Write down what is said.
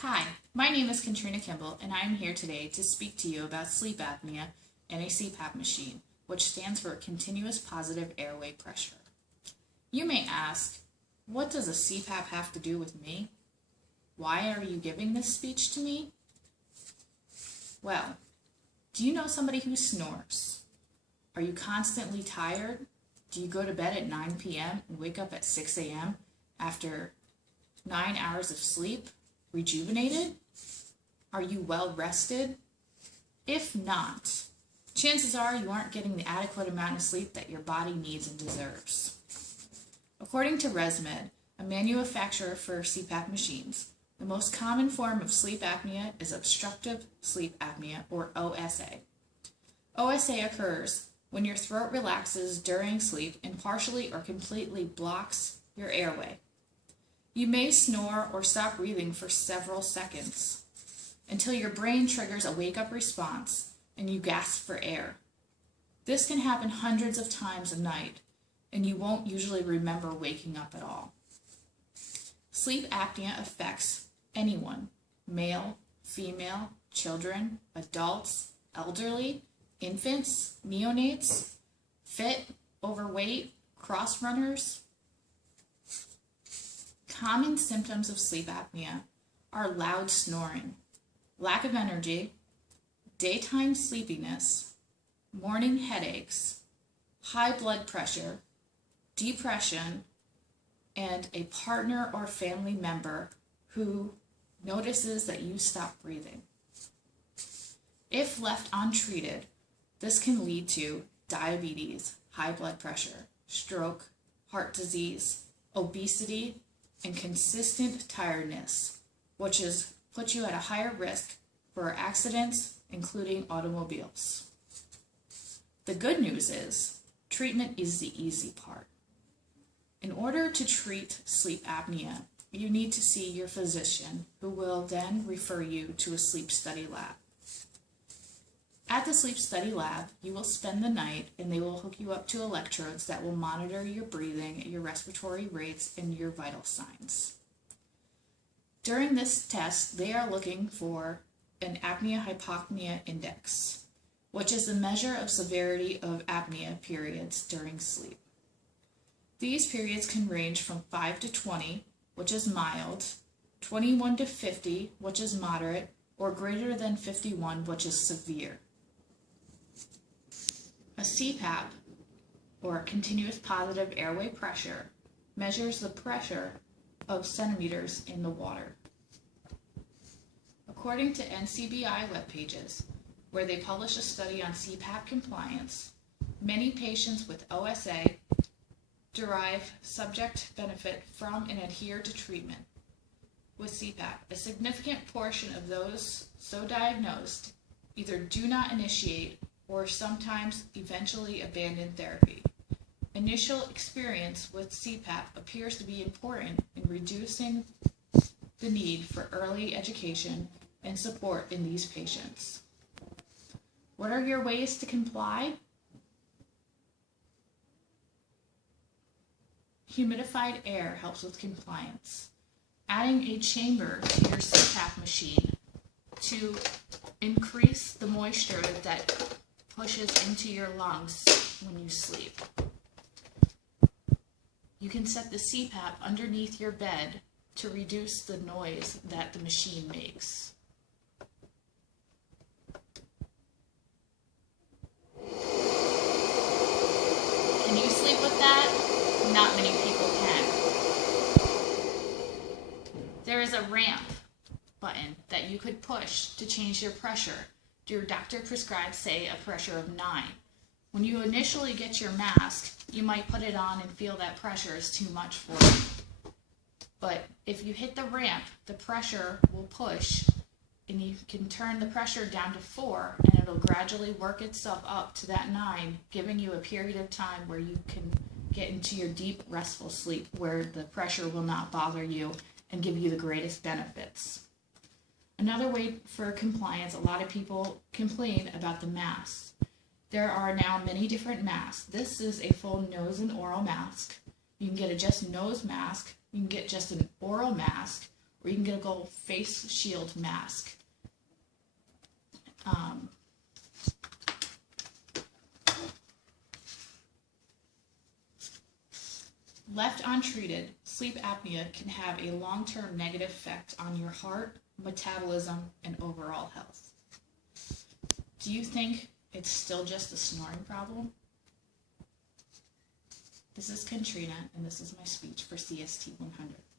Hi, my name is Kentrina Kimball, and I am here today to speak to you about sleep apnea and a CPAP machine, which stands for Continuous Positive Airway Pressure. You may ask, what does a CPAP have to do with me? Why are you giving this speech to me? Well, do you know somebody who snores? Are you constantly tired? Do you go to bed at 9 p.m. and wake up at 6 a.m. after 9 hours of sleep? Rejuvenated? Are you well rested? If not, chances are you aren't getting the adequate amount of sleep that your body needs and deserves. According to ResMed, a manufacturer for CPAP machines, the most common form of sleep apnea is obstructive sleep apnea, or OSA. OSA occurs when your throat relaxes during sleep and partially or completely blocks your airway. You may snore or stop breathing for several seconds until your brain triggers a wake-up response and you gasp for air. This can happen hundreds of times a night, and you won't usually remember waking up at all. Sleep apnea affects anyone, male, female, children, adults, elderly, infants, neonates, fit, overweight, cross runners. Common symptoms of sleep apnea are loud snoring, lack of energy, daytime sleepiness, morning headaches, high blood pressure, depression, and a partner or family member who notices that you stop breathing. If left untreated, this can lead to diabetes, high blood pressure, stroke, heart disease, obesity, and consistent tiredness, which puts you at a higher risk for accidents, including automobiles. The good news is, treatment is the easy part. In order to treat sleep apnea, you need to see your physician, who will then refer you to a sleep study lab. At the sleep study lab, you will spend the night and they will hook you up to electrodes that will monitor your breathing, your respiratory rates, and your vital signs. During this test, they are looking for an apnea-hypopnea index, which is a measure of severity of apnea periods during sleep. These periods can range from 5 to 20, which is mild, 21 to 50, which is moderate, or greater than 51, which is severe. A CPAP, or continuous positive airway pressure, measures the pressure of centimeters in the water. According to NCBI web pages, where they publish a study on CPAP compliance, many patients with OSA derive subject benefit from and adhere to treatment with CPAP. A significant portion of those so diagnosed either do not initiate or sometimes eventually abandon therapy. Initial experience with CPAP appears to be important in reducing the need for early education and support in these patients. What are your ways to comply? Humidified air helps with compliance. Adding a chamber to your CPAP machine to increase the moisture that pushes into your lungs when you sleep. You can set the CPAP underneath your bed to reduce the noise that the machine makes. Can you sleep with that? Not many people can. There is a ramp button that you could push to change your pressure. Your doctor prescribes, say, a pressure of 9. When you initially get your mask, you might put it on and feel that pressure is too much for you. But if you hit the ramp, the pressure will push, and you can turn the pressure down to 4, and it'll gradually work itself up to that 9, giving you a period of time where you can get into your deep, restful sleep where the pressure will not bother you and give you the greatest benefits. Another way for compliance, a lot of people complain about the masks. There are now many different masks. This is a full nose and oral mask. You can get a just nose mask, you can get just an oral mask, or you can get a gold face shield mask. Left untreated, sleep apnea can have a long-term negative effect on your heart, metabolism, and overall health. Do you think it's still just a snoring problem? This is Kentrina, and this is my speech for CST100.